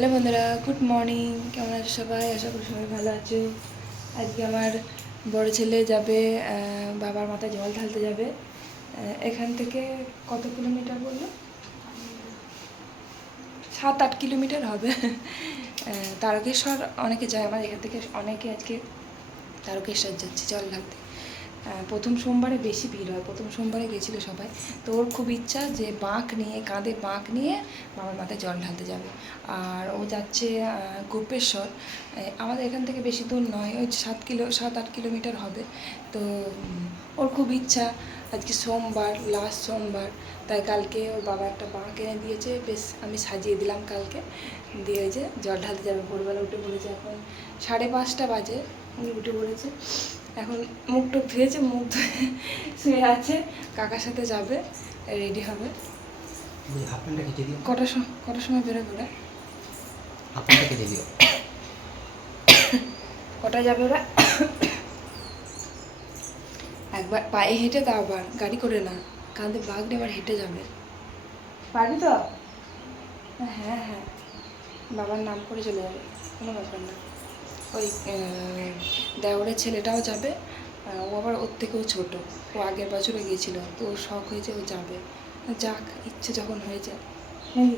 Hello বন্ধুরা good morning কেমন আছো সবাই? আশা করি সবাই ভালো আছো। আজকে আমার বড় ছেলে যাবে বাবার মাথায় জল ঢালতে যাবে। এখান থেকে কত কিলোমিটার বলল? সাত আট কিলোমিটার হবে। তারকেশ্বর অনেকে যায়, আমার এখান থেকে অনেকে আজকে তারকেশ্বর যাচ্ছে জল ঢালতে। প্রথম সোমবারে বেশি ভিড় হয়, প্রথম সোমবারে গেছিল সবাই। তো ওর খুব ইচ্ছা যে বাঁক নিয়ে, কাঁধে বাঁক নিয়ে বাবার মাথায় জল ঢালতে যাবে। আর ও যাচ্ছে গোপেশ্বর। আমাদের এখান থেকে বেশি দূর নয়, ওই সাত কিলো, সাত আট কিলোমিটার হবে। তো ওর খুব ইচ্ছা। আজকে সোমবার লাস্ট সোমবার। তাই কালকে ওর বাবা একটা বাঁক এনে দিয়েছে, বেশ আমি সাজিয়ে দিলাম কালকে। দিয়ে যে জল ঢালতে যাবে। ভোরবেলা উঠে পড়েছে এখন সাড়ে পাঁচটা বাজে, উনি উঠে পড়েছে। এখন মুখ টুক ধুয়েছে মুখ ধুয়ে শুয়ে আছে। কাকার সাথে যাবে রেডি হবে। কেটে দিও। কটার সময় কটার সময় বেরোবে ওরা? হাফ দিও। কটায় যাবে ওরা? একবার পায়ে হেঁটে তা আবার গাড়ি করে না কাঁধে বাঘ আবার হেঁটে যাবে। পারবি তো? হ্যাঁ হ্যাঁ। বাবার নাম করে চলে যাবে কোনো ব্যাপার না। ওই দেওরের ছেলেটাও যাবে ও আবার ওর থেকেও ছোট, ও আগের বছরে গিয়েছিল, তো ওর শখ হয়েছে ও যাবে। যাক, ইচ্ছে যখন হয়েছে। হুম,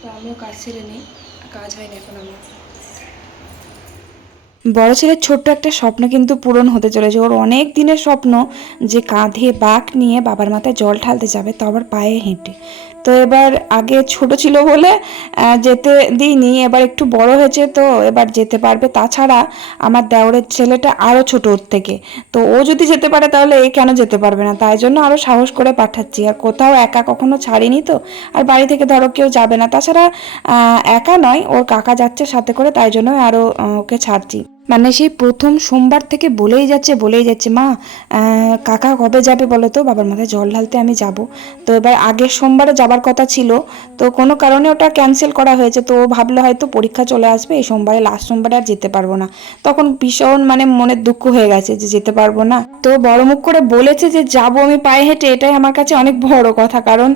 তো আমিও কাজ ছেড়ে নিই, কাজ হয়নি এখন আমার। বড় ছেলের ছোট্ট একটা স্বপ্ন কিন্তু পূরণ হতে চলেছে। ওর অনেক দিনের স্বপ্ন যে কাঁধে বাঁক নিয়ে বাবার মাথায় জল ঢালতে যাবে, তো আবার পায়ে হেঁটে। তো এবার আগে ছোট ছিল বলে যেতে দিইনি, এবার একটু বড় হয়েছে তো এবার যেতে পারবে। তাছাড়া আমার দেওরের ছেলেটা আরও ছোট ওর থেকে। তো ও যদি যেতে পারে তাহলে এ কেন যেতে পারবে না? তাই জন্য আরও সাহস করে পাঠাচ্ছি। আর কোথাও একা কখনো ছাড়িনি তো, আর বাড়ি থেকে ধরো কেউ যাবে না। তাছাড়া একা নয়, ওর কাকা যাচ্ছে সাথে করে, তাই জন্য আরও ওকে ছাড়ছি। মানে সেই প্রথম সোমবার থেকে বলেই যাচ্ছে বলেই যাচ্ছে, মা কাকা কবে যাবে বলো তো? বাবার মাথায় জল ঢালতে আমি যাব। তো এবার আগের সোমবারে যাবার কথা ছিল। তো কোনো কারণে ওটা ক্যান্সেল করা হয়েছে। তো ও ভাবলো হয়তো পরীক্ষা চলে আসবে, এই সোমবারে, লাস্ট সোমবারে আর যেতে পারব না। তখন ভীষণ মানে মনের দুঃখ হয়ে গেছে যে যেতে পারব না। তো বড় মুখ করে বলেছে যে যাব আমি পায়ে হেঁটে, এটাই আমার কাছে অনেক বড় কথা। কারণ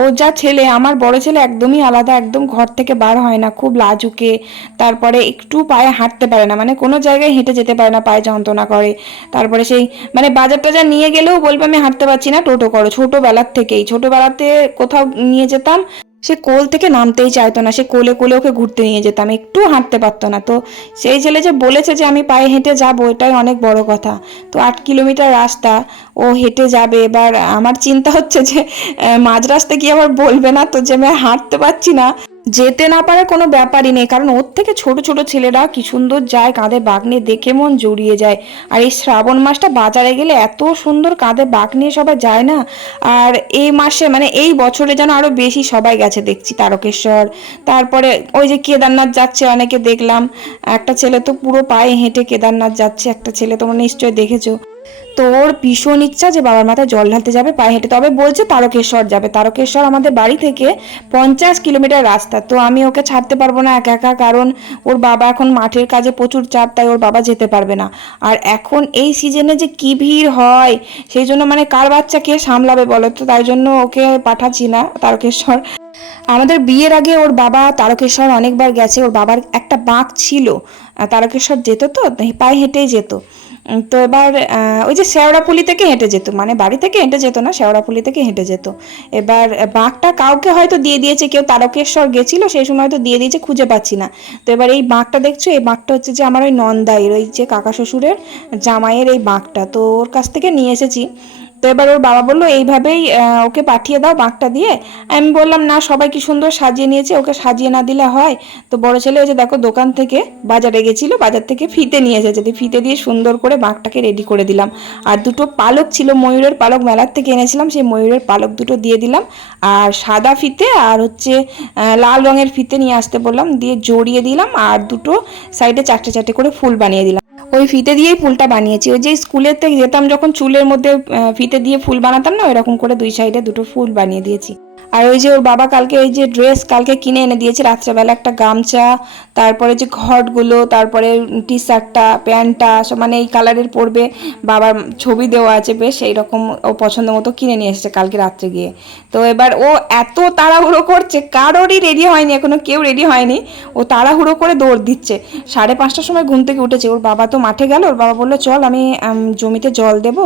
ও যা ছেলে, আমার বড় ছেলে একদমই আলাদা, একদম ঘর থেকে বার হয় না, খুব লাজুকে। তারপরে একটু পায়ে হাঁটতে পারে না। মানে কোনো জায়গায় হেঁটে যেতে পারে না, পায়ে যন্ত্রণা করে। তারপরে সেই মানে বাজার টাজার নিয়ে গেলেও বলবে, আমি হাঁটতে পারছি না, টোটো করো। ছোটোবেলার থেকেই। ছোটোবেলাতে কোথাও নিয়ে যেতাম, সে কোল থেকে নামতেই চাইতো না। সে কোলে কোলে ওকে ঘুরতে নিয়ে যেতাম, একটু হাঁটতে পারতো না। তো সেই ছেলে যে বলেছে যে, আমি পায়ে হেঁটে যাব, এটাই অনেক বড় কথা। তো আট কিলোমিটার রাস্তা, ও হেঁটে যাবে। এবার আমার চিন্তা হচ্ছে যে মাঝ রাস্তায় কি আবার বলবে না তো যে, আমি হাঁটতে পারছি না। যেতে না পারার কোনো ব্যাপারই নেই, কারণ ওর থেকে ছোট ছোট ছেলেরা কি সুন্দর যায়, কাঁধে বাঘ নিয়ে দেখে মন জড়িয়ে যায়। আর এই শ্রাবণ মাসটা বাজারে গেলে এত সুন্দর কাঁধে বাঘ নিয়ে সবাই যায় না। আর এই মাসে মানে এই বছরে যেন আরও বেশি সবাই গেছে দেখছি, তারকেশ্বর, তারপরে ওই যে কেদারনাথ যাচ্ছে অনেকে দেখলাম। একটা ছেলে তো পুরো পায়ে হেঁটে কেদারনাথ যাচ্ছে, একটা ছেলে তোমরা নিশ্চয়ই দেখেছ। তো ওর ভীষণ ইচ্ছা যে বাবার মাথায় জল ঢালতে যাবে, পায়ে হেঁটে। তবে বলছে তারকেশ্বর যাবে। তারকেশ্বর আমাদের বাড়ি থেকে পঞ্চাশ কিলোমিটার রাস্তা। তো আমি ওকে ছাড়তে পারব না একা একা, কারণ ওর বাবা এখন মাঠের কাজে প্রচুর চাপ, তাই ওর বাবা যেতে পারবে না। আর এখন এই সিজনে যে কি ভিড় হয়, সেই জন্য মানে কার বাচ্চা কে সামলাবে বলো তো? তাই জন্য ওকে পাঠাচ্ছি না তারকেশ্বর। আমাদের বিয়ের আগে ওর বাবা তারকেশ্বর অনেকবার গেছে। ওর বাবার একটা বাঁক ছিল। তারকেশ্বর যেত তো পায়ে হেঁটেই যেত। তো এবার ওই যে শেওড়াপুলি থেকে হেঁটে যেত মানে বাড়ি থেকে হেঁটে যেত না, শেওড়াপুলি থেকে হেঁটে যেত। এবার বাঁকটা কাউকে হয়তো দিয়ে দিয়েছে, কেউ তারকেশ্বর গেছিল, সেই সময় হয়তো দিয়ে দিয়েছে, খুঁজে পাচ্ছি না। তো এবার এই বাঁকটা দেখছ, এই বাঘটা হচ্ছে যে আমার ওই নন্দাইয়ের, ওই যে কাকা শ্বশুরের জামাইয়ের এই বাঁকটা তো ওর কাছ থেকে নিয়ে এসেছি। তো এবার ওর বাবা বলল, এইভাবেই ওকে পাঠিয়ে দাও বাঁকটা দিয়ে। আমি বললাম, না, সবাই কি সুন্দর সাজিয়ে নিয়েছে, ওকে সাজিয়ে না দিলে হয়? তো বড় ছেলে ওই যে দেখো দোকান থেকে বাজারে গেছিল, বাজার থেকে ফিতে নিয়ে এসেছে। ফিতে দিয়ে সুন্দর করে বাঁকটাকে রেডি করে দিলাম। আর দুটো পালক ছিল, ময়ূরের পালক মেলার থেকে এনেছিলাম, সেই ময়ূরের পালক দুটো দিয়ে দিলাম। আর সাদা ফিতে আর হচ্ছে লাল রঙের ফিতে নিয়ে আসতে বললাম, দিয়ে জড়িয়ে দিলাম। আর দুটো সাইডে চারটে চারটে করে ফুল বানিয়ে দিলাম। ওই ফিতে দিয়েই ফুলটা বানিয়েছি। ওই যে স্কুলের থেকে যেতাম যখন চুলের মধ্যে ফিতে দিয়ে ফুল বানাতাম না, ওইরকম করে দুই সাইডে দুটো ফুল বানিয়ে দিয়েছি। আর ওই যে ওর বাবা কালকে ওই যে ড্রেস কালকে কিনে এনে দিয়েছে, রাত্রেবেলা একটা গামছা, তারপরে যে ঘটগুলো, তারপরে টি শার্টটা প্যান্টটা, সব মানে এই কালারের পরবে, বাবার ছবি দেওয়া আছে বেশ সেই রকম ও পছন্দ মতো কিনে নিয়ে এসেছে কালকে রাত্রে গিয়ে। তো এবার ও এত তাড়াহুড়ো করছে, কারোরই রেডি হয়নি এখনও কেউ রেডি হয়নি, ও তাড়াহুড়ো করে দৌড় দিচ্ছে। সাড়ে পাঁচটার সময় ঘুম থেকে উঠেছে, ওর বাবা তো মাঠে গেল, ওর বাবা বলল, চল আমি জমিতে জল দেবো।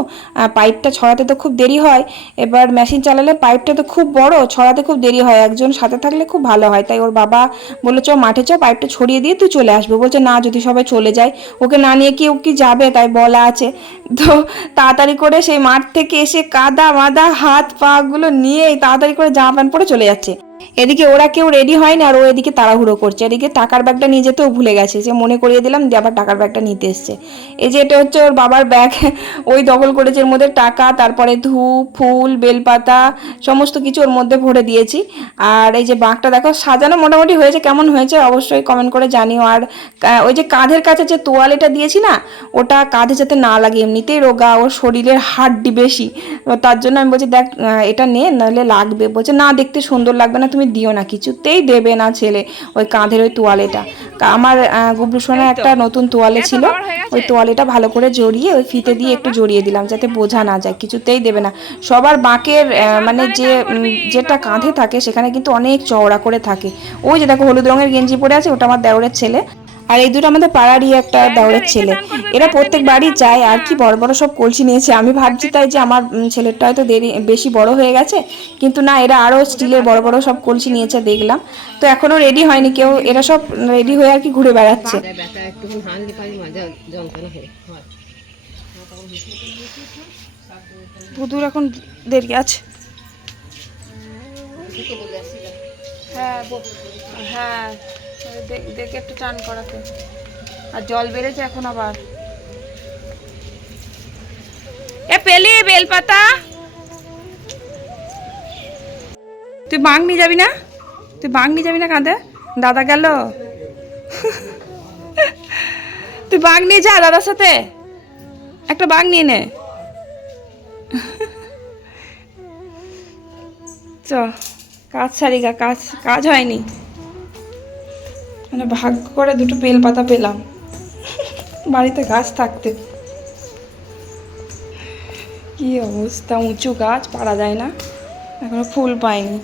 পাইপটা ছড়াতে তো খুব দেরি হয়, এবার মেশিন চালালে পাইপটা তো খুব বড় ছড়াতে খুব দেরি হয়, একজন সাথে থাকলে খুব ভালো হয়। তাই ওর বাবা বলল চ মাঠে চ পাইপটা ছড়িয়ে দিয়ে তুই চলে আসবে। বলছে, না, যদি সবাই চলে যায়, ওকে না নিয়ে কি ও কি যাবে? তাই বলা আছে। তো তাড়াতাড়ি করে সেই মাঠ থেকে এসে কাদা মাদা হাত পাগুলো নিয়েই নিয়ে তাড়াতাড়ি করে জামা প্যান্ট পরে চলে যাচ্ছে। এদিকে ওরা কেউ রেডি হয়নি আর ও এদিকে তাড়াহুড়ো করছে। এদিকে টাকার ব্যাগটা নিয়ে যেতেও ভুলে গেছে। যে মনে করিয়ে দিলাম, দিয়ে আবার টাকার ব্যাগটা নিতে এসছে। এই যে এটা হচ্ছে ওর বাবার ব্যাগ। ওই দখল করেছে এর মধ্যে টাকা, তারপরে ধূপ, ফুল, বেলপাতা, সমস্ত কিছু ওর মধ্যে ভরে দিয়েছি। আর এই যে বাঘটা দেখো, সাজানো মোটামুটি হয়েছে। কেমন হয়েছে অবশ্যই কমেন্ট করে জানিও। আর ওই যে কাঁধের কাছে যে তোয়ালেটা দিয়েছি না, ওটা কাঁধে যাতে না লাগে, এমনিতেই রোগা, ওর শরীরের হাড্ডি বেশি। তার জন্য আমি বলছি, দেখ এটা নে, নাহলে লাগবে। বলছে, না, দেখতে সুন্দর লাগবে না। তুমি দিও না কিছুতেই দেবে না ছেলে ওই কাঁধের ওই তোয়ালেটা। আমার গুবলু সোনার একটা নতুন তোয়ালে ছিল ওই তোয়ালেটা ভালো করে জড়িয়ে ওই ফিতে দিয়ে একটু জড়িয়ে দিলাম যাতে বোঝা না যায় কিছুতেই দেবে না। সবার বাঁকের মানে যে যেটা কাঁধে থাকে সেখানে কিন্তু অনেক চওড়া করে থাকে। ওই যে দেখো হলুদ রঙের গেঞ্জি পরে আছে ওটা আমার দেওরের ছেলে। আর এই দুটো আমাদের পাড়ারই একটা দেওরের ছেলে। এরা প্রত্যেক বাড়ি যায় আর কি বড় বড় সব কলসি নিয়েছে। আমি ভাবছি তাই যে আমার উম, ছেলেরটা হয়তো দেরি বেশি বড় হয়ে গেছে কিন্তু না এরা আরও স্টিলের বড় বড় সব কলসি নিয়েছে দেখলাম। তো এখনও রেডি হয়নি কেউ এরা সব রেডি হয়ে আর কি ঘুরে বেড়াচ্ছে। পুতুর এখন দেরি আছে। হ্যাঁ হ্যাঁ দেখে একটু টান করাতে। আর জল বেড়েছে এখন আবার। এ পেলি বেলপাতা। তুই বাং নিয়ে যাবি না? তুই বাং নিয়ে যাবি না কাঁধে দাদা গেল? তুই বাং নিয়ে যা দাদার সাথে। একটা বাং নিয়ে নে। চ, কাজ সারি গা, কাজ কাজ হয়নি। মানে ভাগ্য করে দুটো বেল পাতা পেলাম। বাড়িতে গাছ থাকতে। কি অবস্থা, উঁচু গাছ, পারা যায় না। এখনও ফুল পাইনি।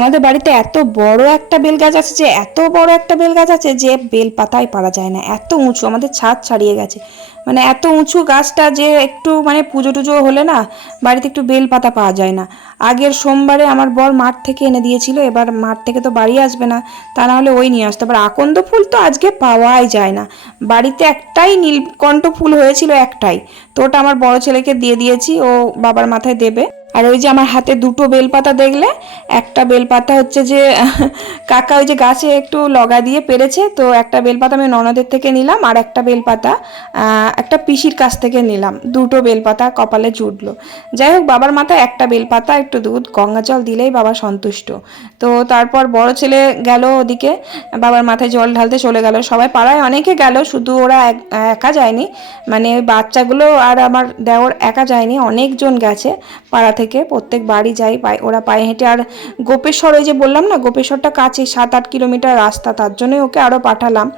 আমাদের বাড়িতে এত বড় একটা বেল গাছ আছে যে, এত বড় একটা বেল গাছ আছে যে বেল পাতাই পারা যায় না। এত উঁচু, আমাদের ছাদ ছাড়িয়ে গেছে। মানে এত উঁচু গাছটা যে একটু মানে পুজো টুজো হলে না, বাড়িতে একটু বেল পাতা পাওয়া যায় না। আগের সোমবারে আমার বর মাঠ থেকে এনে দিয়েছিল, এবার মাঠ থেকে তো বাড়ি আসবে না, তা না হলে ওই নিয়ে আসতো। আবার আকন্দ ফুল তো আজকে পাওয়াই যায় না। বাড়িতে একটাই নীলকণ্ঠ ফুল হয়েছিল একটাই। তো ওটা আমার বড় ছেলেকে দিয়ে দিয়েছি, ও বাবার মাথায় দেবে। আর ওই যে আমার হাতে দুটো বেলপাতা দেখলে, একটা বেলপাতা হচ্ছে যে, কাকা ওই যে গাছে একটু লগা দিয়ে পেরেছে, তো একটা বেলপাতা আমি ননদের থেকে নিলাম আর একটা বেলপাতা একটা পিসির কাছ থেকে নিলাম। দুটো বেলপাতা কপালে জুটলো। যাই হোক, বাবার মাথায় একটা বেলপাতা, একটু দুধ, গঙ্গা জল দিলেই বাবা সন্তুষ্ট। তো তারপর বড় ছেলে গেল ওদিকে, বাবার মাথায় জল ঢালতে চলে গেল। সবাই পাড়ায় অনেকে গেল, শুধু ওরা এক- যায়নি। মানে বাচ্চাগুলো আর আমার দেওর একা যায়নি, অনেকজন গেছে পাড়া থেকে প্রত্যেক বাড়ি যাই, পায়ে, ওরা পায়ে হেঁটে। আর গোপেশ্বর ওই যে বললাম না, গোপেশ্বরটা কাছে সাত আট কিলোমিটার রাস্তা, তার জন্যই ওকে আরও পাঠালাম।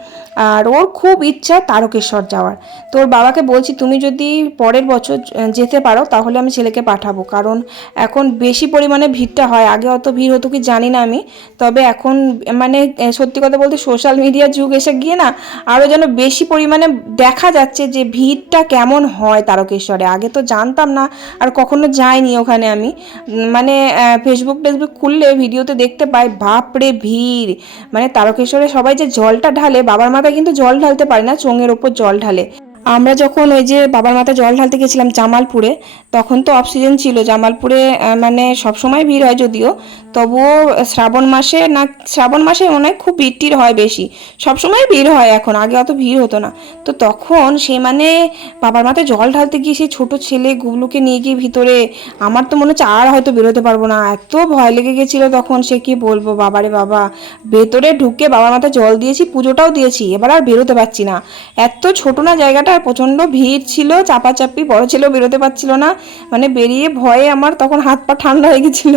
আর ওর খুব ইচ্ছা তারকেশ্বর যাওয়ার। তো ওর বাবাকে বলছি, তুমি যদি পরের বছর যেতে পারো, তাহলে আমি ছেলেকে পাঠাবো। কারণ এখন বেশি পরিমাণে ভিড়টা হয়। আগে অত ভিড় হতো কি জানি না আমি। তবে এখন মানে সত্যি কথা বলতে সোশ্যাল মিডিয়ার যুগ এসে গিয়ে না আরও যেন বেশি পরিমাণে দেখা যাচ্ছে যে ভিড়টা কেমন হয় তারকেশ্বরে। আগে তো জানতাম না, আর কখনো যাইনি ওখানে। আমি। মানে ফেসবুক টেসবুক খুললে ভিডিওতে দেখতে পাই, বাপরে ভিড়। মানে তারকেশ্বরে সবাই যে জলটা ঢালে, বাবার মাথায় কিন্তু জল ঢালতে পারে না, চোঙের ওপর জল ঢালে। আমরা যখন ওই যে বাবার মাথায় জল ঢালতে গেছিলাম জামালপুরে, তখন তো অক্সিজেন ছিল। জামালপুরে মানে সবসময় ভিড় হয় যদিও, তবুও শ্রাবণ মাসে না, শ্রাবণ মাসে মনে হয় খুব ভিড় টিড় হয় বেশি। সবসময় ভিড় হয় এখন, আগে অত ভিড় হতো না। তো তখন সে মানে বাবার মাথায় জল ঢালতে গিয়ে সেই ছোটো ছেলে গুবলুকে নিয়ে গিয়ে ভিতরে, আমার তো মনে হচ্ছে আর হয়তো বেরোতে পারব না। এত ভয় লেগে গেছিল তখন, সে কি বলব? বাবারে বাবা, ভেতরে ঢুকে বাবার মাথায় জল দিয়েছি, পুজোটাও দিয়েছি, এবার আর বেরোতে পারছি না। এত ছোট না জায়গাটা আর প্রচণ্ড ভিড় ছিল, চাপাচাপি, বড় ছেলেও বেরোতে পারছিল না। মানে বেরিয়ে ভয়ে আমার তখন হাত পা ঠান্ডা হয়ে গেছিল।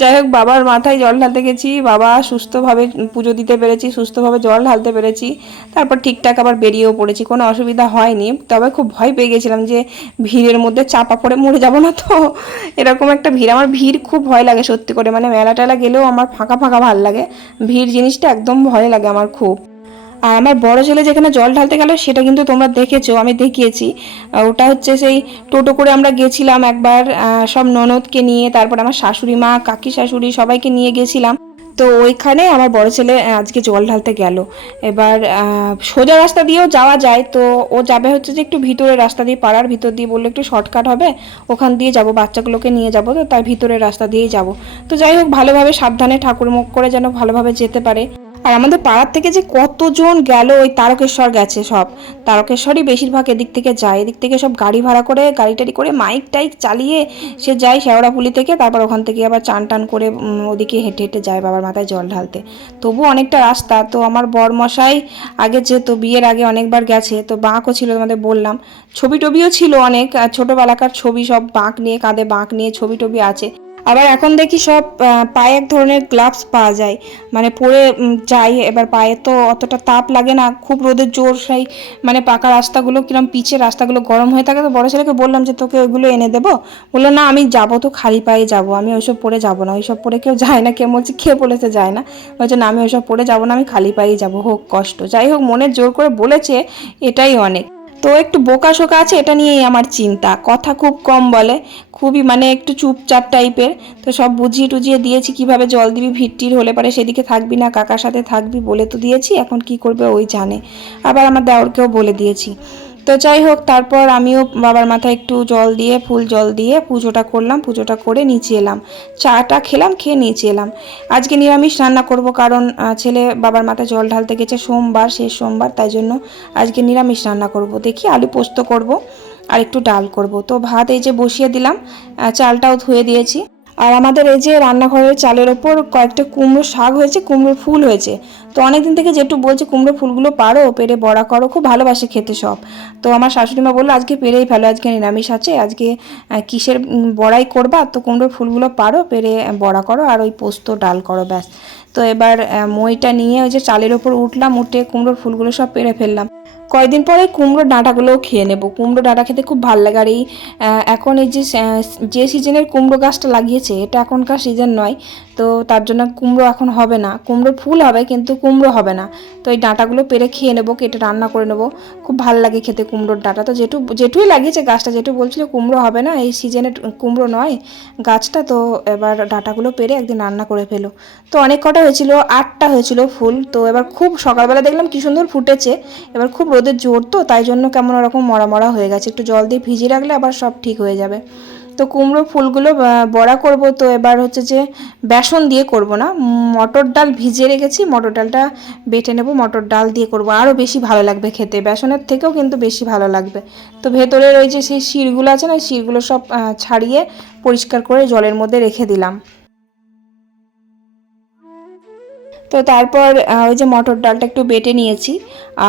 যাই হোক, বাবার মাথায় জল ঢালতে গেছি। বাবা সুস্থভাবে পুজো দিতে পেরেছি, সুস্থভাবে জল ঢালতে পেরেছি। তারপর ঠিকঠাক আবার বেরিয়েও পড়েছি, কোনো অসুবিধা হয়নি। তবে খুব ভয় পেয়ে গেছিলাম যে ভিড়ের মধ্যে চাপা পড়ে মরে যাব না তো। এরকম একটা ভিড়, আমার ভিড় খুব ভয় লাগে সত্যি করে। মানে মেলা টেলা গেলেও আমার ফাঁকা ফাঁকা ভালো লাগে। ভিড় জিনিসটা একদম ভয় লাগে আমার খুব। আর আমার বড় ছেলে যেখানে জল ঢালতে গেল, সেটা কিন্তু তোমরা দেখেছ, আমি দেখিয়েছি। ওটা হচ্ছে সেই টোটো করে আমরা গেছিলাম একবার সব ননদকে নিয়ে, তারপর আমার শাশুড়ি মা, কাকি শাশুড়ি সবাইকে নিয়ে গেছিলাম। তো ওইখানে আমার বড় ছেলে আজকে জল ঢালতে গেল। এবার সোজা রাস্তা দিয়েও যাওয়া যায়, তো ও যাবে হচ্ছে যে একটু ভিতরের রাস্তা দিয়ে, পাড়ার ভিতর দিয়ে বললে একটু শর্টকাট হবে, ওখান দিয়ে যাব, বাচ্চাগুলোকে নিয়ে যাব, তো তার ভিতরের রাস্তা দিয়েই যাব। তো যাই হোক, ভালোভাবে সাবধানে ঠাকুর মুখ করে যেন ভালোভাবে যেতে পারে। আর আমাদের পাড়ার থেকে যে কতজন গেল, ওই তারকেশ্বর গেছে সব। তারকেশ্বরই বেশিরভাগ এদিক থেকে যায়। এদিক থেকে সব গাড়ি ভাড়া করে, গাড়ি টাড়ি করে, মাইক টাইক চালিয়ে সে যায় শেওড়াপুলি থেকে, তারপর ওখান থেকে আবার চান টান করে ওদিকে হেঁটে হেঁটে যায় বাবার মাথায় জল ঢালতে। তবু অনেকটা রাস্তা, তো আমার বরমশাই আগে যেহেতু বিয়ের আগে অনেকবার গেছে, তো বাঁকও ছিল তোমাদের বললাম। ছবি টবিও ছিল অনেক ছোটোবেলাকার ছবি সব বাঁক নিয়ে, কাঁধে বাঁক নিয়ে ছবি টবি আছে। আবার এখন দেখি সব পায়ে এক ধরনের গ্লাভস পাওয়া যায়। মানে পরে যাই, এবার পায়ে তো অতটা তাপ লাগে না, খুব রোদের জোর সেই মানে পাকা রাস্তাগুলো, কিরম পিচের রাস্তাগুলো গরম হয়ে থাকে, তো বড় ছেলেকে বললাম যে, তোকে ওইগুলো এনে দেবো? বলল, না, আমি যাব তো খালি পায়ে যাব, আমি ওইসব পরে যাব না। ওইসব পরে কেউ যায় না, কেউ বলছে খেয়ে বলেছে যায় না? বলছে, না, আমি ওইসব পরে যাব না, আমি খালি পায়েই যাব। হোক, কষ্ট। যাই হোক, মনের জোর করে বলেছে, এটাই অনেক। তো একটু বোকা শোকা আছে, এটা নিয়েই আমার চিন্তা। কথা খুব কম বলে, খুবই মানে একটু চুপচাপ টাইপের। তো সব বুঝিয়ে টুজিয়ে দিয়েছি, কীভাবে জল দিবি, ভিটটির হলে পরে সেদিকে থাকবি না, কাকার সাথে থাকবি বলে তো দিয়েছি, এখন কি করবে ওই জানে। আবার আমার দেওরকেও বলে দিয়েছি। তো যাই হোক, তারপর আমিও বাবার মাথায় একটু জল দিয়ে, ফুল জল দিয়ে পুজোটা করলাম, পুজোটা করে নিচে এলাম। চাটা খেলাম, খেয়ে নিচে এলাম। আজকে নিরামিষ রান্না করব কারণ ছেলে বাবার মাথায় জল ঢালতে গেছে সোমবার, শেষ সোমবার, তাই জন্য আজকে নিরামিষ রান্না করব। দেখি আলু পোস্ত করব আর একটু ডাল করব। তো ভাত এই যে বসিয়ে দিলাম চালটাও ধুয়ে দিয়েছি। আর আমাদের এই যে রান্নাঘরের চালের ওপর কয়েকটা কুমড়ো শাক হয়েছে, কুমড়োর ফুল হয়েছে। তো অনেকদিন থেকে যেটু বলছে, কুমড়ো ফুলগুলো পারো, পেরে বড়া করো, খুব ভালোবাসে খেতে সব। তো আমার শাশুড়ি মা বলল, আজকে পেরেই ভালো আজকে নিরামিষ আছে, আজকে কিসের বড়াই করবা? তো কুমড়োর ফুলগুলো পারো, পেরে বড়া করো, আর ওই পোস্ত, ডাল করো, ব্যাস। তো এবার মইটা নিয়ে ওই যে চালের ওপর উঠলাম, উঠে কুমড়োর ফুলগুলো সব পেরে ফেললাম। কয়েকদিন পরে কুমড়ো ডাঁটাগুলোও খেয়ে নেব। কুমড়ো ডাঁটা খেতে খুব ভালো লাগে। আর এই এখন এই যে যে সিজনের কুমড়ো গাছটা লাগিয়েছে, এটা এখনকার সিজন নয়, তো তার জন্য কুমড়ো এখন হবে না। কুমড়ো ফুল হবে, কিন্তু কুমড়ো হবে না। তো এই ডাঁটাগুলো পেরে খেয়ে নেব, কেটে রান্না করে নেব। খুব ভালো লাগে খেতে কুমড়োর ডাঁটা। তো যেটু, যেটুই লাগিয়েছে গাছটা, যেটু বলছিল কুমড়ো হবে না, এই সিজনে কুমড়ো নয় গাছটা, তো এবার ডাঁটাগুলো পেরে একদিন রান্না করে ফেলো। তো অনেক কটা হয়েছিল, আটটা হয়েছিল ফুল। তো এবার খুব সকালবেলা দেখলাম কি সুন্দর ফুটেছে। এবার খুব রোদের জোর তো, তাই জন্য কেমন ওরকম মরা মরা হয়ে গেছে। একটু জল দিয়ে ভিজিয়ে রাখলে আবার সব ঠিক হয়ে যাবে। তো কুমড়ো ফুলগুলো বড়া করব। তো এবার হচ্ছে যে বেসন দিয়ে করব না, মটর ডাল ভিজিয়ে রেখেছি। মটর ডালটা বেটে নেব, মটর ডাল দিয়ে করব। আরও বেশি ভালো লাগবে খেতে, বেসনের থেকেও কিন্তু বেশি ভালো লাগবে। তো ভেতরের ওই যে সেই শিরগুলো আছে না শিরগুলো সব ছাড়িয়ে পরিষ্কার করে জলের মধ্যে রেখে দিলাম। তো তারপর ওই যে মটর ডালটা একটু বেটে নিয়েছি।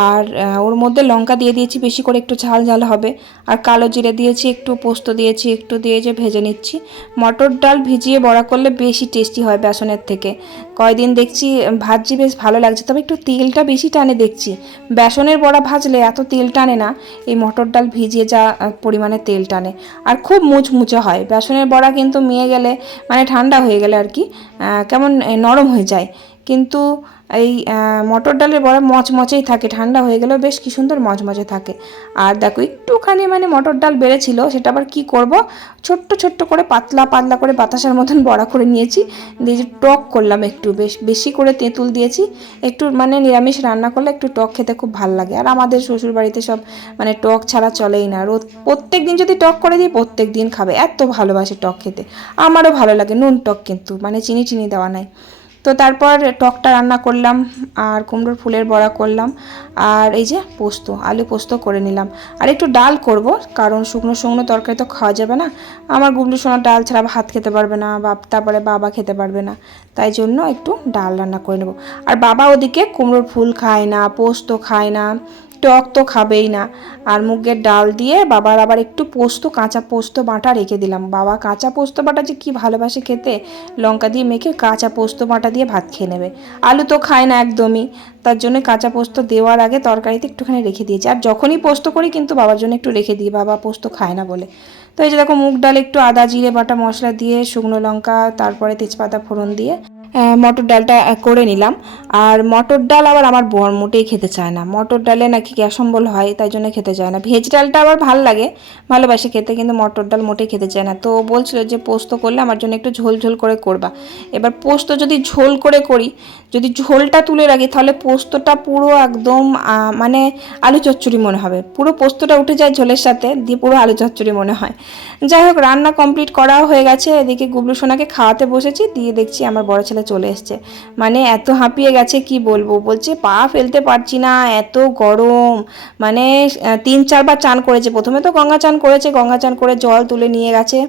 আর ওর মধ্যে লঙ্কা দিয়ে দিয়েছি, বেশি করে একটু ঝাল ঝাল হবে। আর কালো জিরে দিয়েছি, একটু পোস্ত দিয়েছি, একটু দিয়ে যে ভেজে নিচ্ছি। মটর ডাল ভিজিয়ে বড়া করলে বেশি টেস্টি হয় বেসনের থেকে। কয়দিন দেখছি ভাজছি, বেশ ভালো লাগছে। তবে একটু তেলটা বেশি টানে দেখছি। বেসনের বড়া ভাজলে এত তেল টানে না, এই মটর ডাল ভিজিয়ে যা পরিমাণে তেল টানে। আর খুব মুচমুচে হয়। বেসনের বড়া কিন্তু মেয়ে গেলে মানে ঠান্ডা হয়ে গেলে আর কি কেমন নরম হয়ে যায়। কিন্তু এই মটর ডালের বড়া মচমচেই থাকে, ঠান্ডা হয়ে গেলেও বেশ কি সুন্দর মচমচে থাকে। আর দেখো, একটুখানি মানে মটর ডাল বেড়েছিল, সেটা আবার কি করব? ছোট্ট ছোট্ট করে পাতলা পাতলা করে বাতাসার মতন বড়া করে নিয়েছি, দিয়ে যে টক করলাম একটু, বেশ বেশি করে তেঁতুল দিয়েছি, একটু মানে নিরামিষ রান্না করলে একটু টক খেতে খুব ভালো লাগে। আর আমাদের শ্বশুর বাড়িতে সব মানে টক ছাড়া চলেই না রোদ প্রত্যেক দিন যদি টক করে দিই প্রত্যেক দিন খাবে, এত ভালোবাসে টক খেতে। আমারও ভালো লাগে, নুন টক কিন্তু মানে চিনি চিনি দেওয়া নাই। তো তারপর টকটা রান্না করলাম আর কুমড়োর ফুলের বড়া করলাম আর এই যে পোস্ত, আলু পোস্ত করে নিলাম। আর একটু ডাল করব, কারণ শুকনো শুকনো তরকারি তো খাওয়া যাবে না। আমার গুবলু সোনা ডাল ছাড়া ভাত খেতে পারবে না, বা তারপরে বাবা খেতে পারবে না। তাই জন্য একটু ডাল রান্না করে নেব। আর বাবা ওদিকে কুমড়োর ফুল খায় না, পোস্ত খায় না। টক তো খাবেই না। আর মুগের ডাল দিয়ে বাবার আবার একটু পোস্ত, কাঁচা পোস্ত বাটা রেখে দিলাম। বাবা কাঁচা পোস্ত বাটা যে কি ভালোবাসে খেতে, লঙ্কা দিয়ে মেখে কাঁচা পোস্ত বাটা দিয়ে ভাত খেয়ে নেবে। আলু তো খায় না একদমই। তার জন্য কাঁচা পোস্ত দেওয়ার আগে তরকারিতে একটুখানি রেখে দিয়েছি। আর যখনই পোস্ত করি কিন্তু বাবার জন্য একটু রেখে দিই, বাবা পোস্ত খায় না বলে। তো এই যে দেখো মুগ ডাল একটু আদা, জিরে বাটা মশলা দিয়ে, শুকনো লঙ্কা, তারপরে তেজপাতা ফোড়ন দিয়ে মটর ডালটা করে নিলাম। আর মটর ডাল আবার আমার বর মোটেই খেতে চায় না। মটর ডালে নাকি গ্যাস অম্বল হয়, তাই জন্য খেতে চায় না। ভেজ ডালটা আবার ভালো লাগে, ভালোবাসে খেতে, কিন্তু মটর ডাল মোটেই খেতে চায় না। তো বলছিল যে, পোস্ত করলে আমার জন্য একটু ঝোল ঝোল করে করবা। এবার পোস্ত যদি ঝোল করে করি, যদি ঝোলটা তুলে রাখি, তাহলে পোস্তটা পুরো একদম মানে আলু চচ্চড়ি মনে হবে। পুরো পোস্তটা উঠে যায় ঝোলের সাথে, দিয়ে পুরো আলু চচ্চড়ি মনে হয়। যাই হোক, রান্না কমপ্লিট করাও হয়ে গেছে। এদিকে গুবলু সোনাকে খাওয়াতে বসেছি, দিয়ে দেখছি আমার বড় ছেলে চলে এসছে। মানে এত হাঁপিয়ে গেছে, কি বলব? বলছে, পা ফেলতে পারছি না, এত গরম। মানে তিন চারবার চান করেছে। প্রথমে তো গঙ্গা চান করেছে গঙ্গা চান করে জল তুলে নিয়ে গেছে।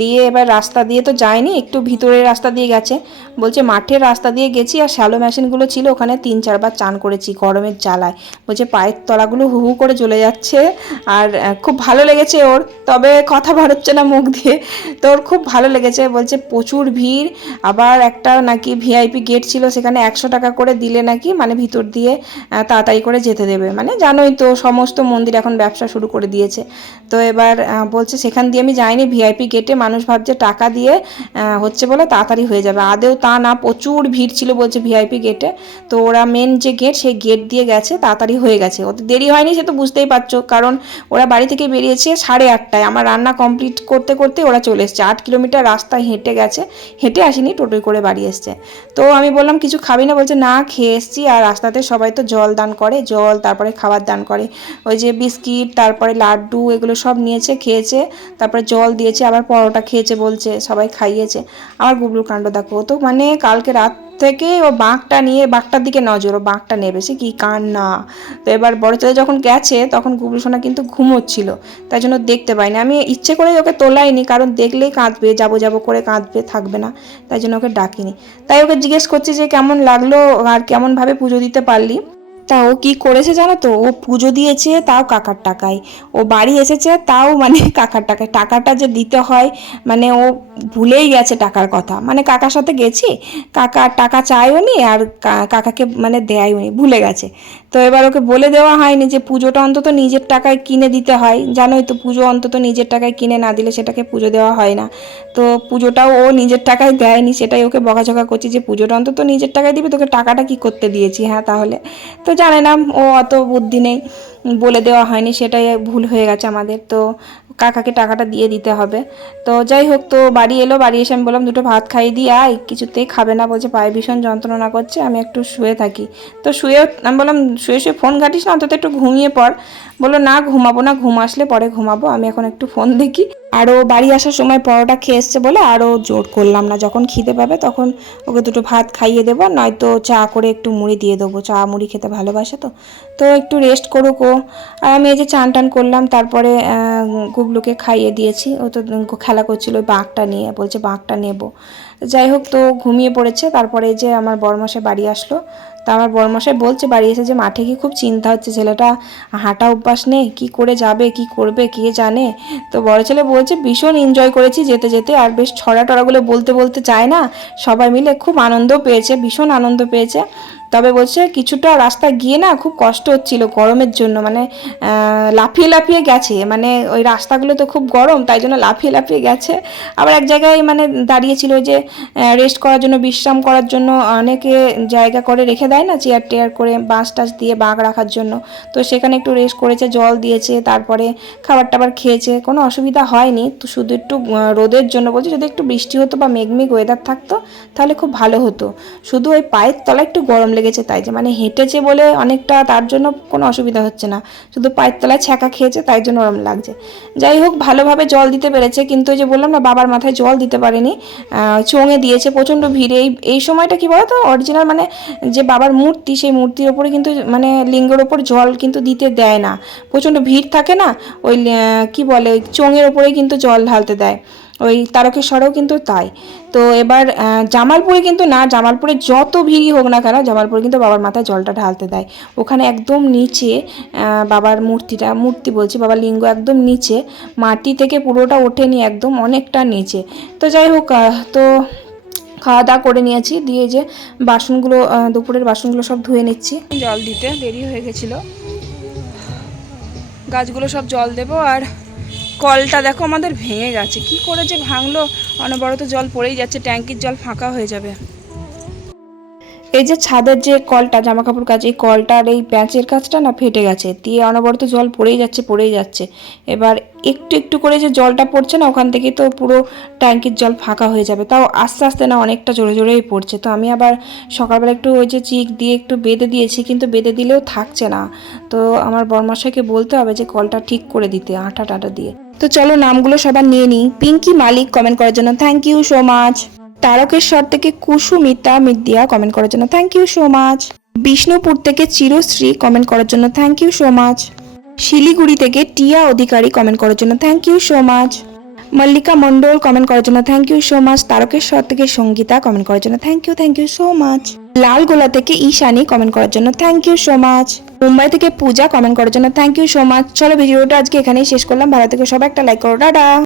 দিয়ে এবার রাস্তা দিয়ে তো যায়নি, একটু ভিতরের রাস্তা দিয়ে গেছে। বলছে, মাঠের রাস্তা দিয়ে গেছি আর শ্যালো মেশিনগুলো ছিল, ওখানে তিন চারবার চান করেছি গরমের জ্বালায়। বলছে, পায়ের তলাগুলো হু হু করে জ্বলে যাচ্ছে আর খুব ভালো লেগেছে ওর। তবে কথা বেরোচ্ছে না মুখ দিয়ে। তো ওর খুব ভালো লেগেছে, বলছে, প্রচুর ভিড়। আবার একটা নাকি ভিআইপি গেট ছিল, সেখানে একশো টাকা করে দিলে নাকি মানে ভিতর দিয়ে তাড়াতাড়ি করে যেতে দেবে। মানে জানোই তো, সমস্ত মন্দির এখন ব্যবসা শুরু করে দিয়েছে। তো এবার বলছে, সেখান দিয়ে আমি যাইনি, ভিআইপি গেটে মানুষ ভাবছে টাকা দিয়ে হচ্ছে বলে তাড়াতাড়ি হয়ে যাবে। আদেও তা না, প্রচুর ভিড় ছিল বলছে ভিআইপি গেটে তো ওরা মেন যে গেট সেই গেট দিয়ে গেছে, তাড়াতাড়ি হয়ে গেছে। ওদের দেরি হয়নি, সে তো বুঝতেই পারছ, কারণ ওরা বাড়ি থেকে বেরিয়েছে সাড়ে আটটায়। আমার রান্না কমপ্লিট করতে করতে ওরা চলে এসছে। আট কিলোমিটার রাস্তা হেঁটে গেছে, হেঁটে আসেনি, টোটোয় করে বাড়ি এসছে। তো আমি বললাম, কিছু খাবি না? বলছে, না, খেয়ে এসছি। আর রাস্তাতে সবাই তো জল দান করে, জল, তারপরে খাবার দান করে। ওই যে বিস্কিট, তারপরে লাড্ডু, এগুলো সব নিয়েছে, খেয়েছে, তারপরে জল দিয়েছে, আবার পরোটা খেয়েছে বলছে, সবাই খাইয়েছে। আমার গুবলুর কাণ্ড দেখো, তো মানে কালকে রাত থেকে ও বাঁকটা নিয়ে বাঁকটার দিকে নজর, ও বাঁকটা নেবে, সে কি কান্না। তো এবার বড় ছেলে যখন গেছে, তখন গুবলু সোনা কিন্তু ঘুমোচ্ছিল, তাই জন্য দেখতে পাইনি। আমি ইচ্ছে করে ওকে তোলাইনি, কারণ দেখলেই কাঁদবে, যাব যাব করে কাঁদবে, থাকবে না, তাই জন্য ওকে ডাকিনি। তাই ওকে জিজ্ঞেস করছি যে কেমন লাগল, আর কেমনভাবে পুজো দিতে পারলি? তা ও কি করেছে জানো তো? ও পুজো দিয়েছে তাও কাকার টাকায়। ও বাড়ি এসেছে তাও মানে কাকার টাকায়। টাকাটা যে দিতে হয় মানে ও ভুলেই গেছে টাকার কথা। মানে কাকার সাথে গেছি, কাকা টাকা চায়ও নি আর কাকাকে মানে দেয়ও নি, ভুলে গেছে। তো এবার ওকে বলে দেওয়া হয়নি যে পুজোটা অন্তত নিজের টাকায় কিনে দিতে হয়। জানোই তো পুজো অন্তত নিজের টাকায় কিনে না দিলে সেটাকে পুজো দেওয়া হয় না। তো পুজোটাও ও নিজের টাকায় দেয়নি, সেটাই ওকে বকাঝকা করছি যে পুজোটা অন্তত নিজের টাকায় দিবে, তোকে টাকাটা কি করতে দিয়েছি? হ্যাঁ তাহলে। তো জানে না, ও অত বুদ্ধি নেই, বলে দেওয়া হয়নি, সেটাই ভুল হয়ে গেছে আমাদের। তো কাকাকে টাকাটা দিয়ে দিতে হবে। তো যাই হোক, তো বাড়ি এলো, বাড়ি এসে আমি বললাম, দুটো ভাত খাইয়ে দিয়ে আয়, কিছুতেই খাবে না। বলছে, পায়ে ভীষণ যন্ত্রণা করছে, আমি একটু শুয়ে থাকি। তো শুয়ে আমি বললাম, শুয়ে শুয়ে ফোন ঘাটিস না, অন্তত একটু ঘুমিয়ে পড়। বলল, না, ঘুমাবো না, ঘুম আসলে পরে ঘুমাবো, আমি এখন একটু ফোন দেখি। আরও বাড়ি আসার সময় পরোটা খেয়ে এসছে বলে আরও জোর করলাম না। যখন খিদে পাবে তখন ওকে দুটো ভাত খাইয়ে দেবো, নয়তো চা করে একটু মুড়ি দিয়ে দেবো। চা মুড়ি খেতে ভালোবাসে তো। তো একটু রেস্ট করুক ও। আর আমি এই যে চান টান করলাম, তারপরে গুগলুকে খাইয়ে দিয়েছি। ও তো খেলা করছিল ওই বাঁকটা নিয়ে, বলছে বাঁকটা নেব। যাই হোক, তো ঘুমিয়ে পড়েছে। তারপরে যে আমার বরমাসে বাড়ি আসলো। তা আমার বরমশাই বলছে বাড়ি এসে যে মাঠে কি খুব চিন্তা হচ্ছে, ছেলেটা হাঁটা অভ্যাস নেই, কি করে যাবে, কি করবে, কে জানে? তো বড় ছেলে বলছে, ভীষণ এনজয় করেছি যেতে যেতে, আর বেশ ছড়া টড়াগুলো বলতে বলতে চায় না। সবাই মিলে খুব আনন্দ পেয়েছে, ভীষণ আনন্দ পেয়েছে। তবে বলছে কিছুটা রাস্তা গিয়ে না খুব কষ্ট হচ্ছিল গরমের জন্য মানে লাফিয়ে লাফিয়ে গেছে। মানে ওই রাস্তাগুলো তো খুব গরম, তাই জন্য লাফিয়ে লাফিয়ে গেছে। আবার এক জায়গায় মানে দাঁড়িয়েছিল যে রেস্ট করার জন্য, বিশ্রাম করার জন্য অনেকে জায়গা করে রেখে দেয় না চেয়ার টেয়ার করে বাঁশ টাস দিয়ে বাঁক রাখার জন্য। তো সেখানে একটু রেস্ট করেছে, জল দিয়েছে, তারপরে খাবার টাবার খেয়েছে, কোনো অসুবিধা হয়নি। তো শুধু একটু রোদের জন্য বলছে, যদি একটু বৃষ্টি হতো বা মেঘমেঘ ওয়েদার থাকতো, তাহলে খুব ভালো হতো। শুধু ওই পায়ের তলায় একটু গরম লেগেছে তাই যে মানে হেঁটেছে বলে অনেকটা তার জন্য কোনো অসুবিধা হচ্ছে না। শুধু পায়ের তলায় ছ্যাঁকা খেয়েছে, তাই জন্য ওরম লাগছে। যাই হোক, ভালোভাবে জল দিতে পেরেছে, কিন্তু ওই যে বললাম না, বাবার মাথায় জল দিতে পারেনি। চোঙে দিয়েছে, প্রচণ্ড ভিড়। এই এই সময়টা কি বলতো? অরিজিনাল মানে যে বাবার মূর্তি, সেই মূর্তির ওপরে কিন্তু মানে লিঙ্গের ওপর জল কিন্তু দিতে দেয় না। প্রচণ্ড ভিড় থাকে না, ওই কি বলে, ওই চোঙের ওপরে কিন্তু জল ঢালতে দেয়। ওই তারকেশ্বরেও কিন্তু তাই। তো এবার জামালপুরে কিন্তু না, জামালপুরে যত ভিড়ই হোক না কেন, জামালপুরে কিন্তু বাবার মাথায় জলটা ঢালতে দেয়। ওখানে একদম নিচে বাবার মূর্তিটা, মূর্তি বলছি, বাবার লিঙ্গ একদম নিচে, মাটি থেকে পুরোটা ওঠেনি একদম অনেকটা নিচে। তো যাই হোক তো খাওয়া দাওয়া করে নিয়েছি, দিয়ে যে বাসনগুলো দুপুরের বাসনগুলো সব ধুয়ে নিচ্ছি। জল দিতে দেরি হয়ে গেছিল। গাছগুলো সব জল দেবো আর কলটা দেখো আমাদের ভেঙে গেছে। কি করে যে ভাঙলো? অনবরত জল পড়েই যাচ্ছে, ট্যাঙ্কির জল ফাঁকা হয়ে যাবে। এই যে ছাদের যে কলটা জামা কাপড় কাজ, এই কলটার এই প্যাঁচের কাজটা না ফেটে গেছে। দিয়ে অনবরত জল পড়েই যাচ্ছে পড়েই যাচ্ছে। এবার একটু একটু করে যে জলটা পড়ছে না, ওখান থেকে তো পুরো ট্যাঙ্কির জল ফাঁকা হয়ে যাবে। তাও আস্তে আস্তে না অনেকটা জোরে জোরেই পড়ছে। তো আমি আবার সকালবেলা একটু ওই যে চিক দিয়ে একটু বেঁধে দিয়েছি, কিন্তু বেঁধে দিলেও থাকছে না। তো আমার বরমাসাকে বলতে হবে যে কলটা ঠিক করে দিতে আটা টাটা দিয়ে। তো চলো নামগুলো সবার নিয়ে নিই। পিঙ্কি মালিক কমেন্ট করার জন্য thank you so much Tarakeswar থেকে কুসুমিতা মিদ্যা কমেন্ট করার জন্য thank you so much Bishnupur থেকে চিরশ্রী কমেন্ট করার জন্য thank you so much Siliguri থেকে টিয়া অধিকারী কমেন্ট করার জন্য thank you so much Mallika Mondal comment করার জন্য thank you so much Tarakeswar থেকে সঙ্গীতা কমেন্ট করার জন্য thank you thank you so much Lal Gola থেকে ঈশানি কমেন্ট করার জন্য thank you so much Mumbai থেকে পূজা কমেন্ট করার জন্য থ্যাংক ইউ সো মাচ চলো ভিডিওটা আজকে এখানেই শেষ করলাম। ভালো থেকে সবাই, একটা লাইক করো। টাটা।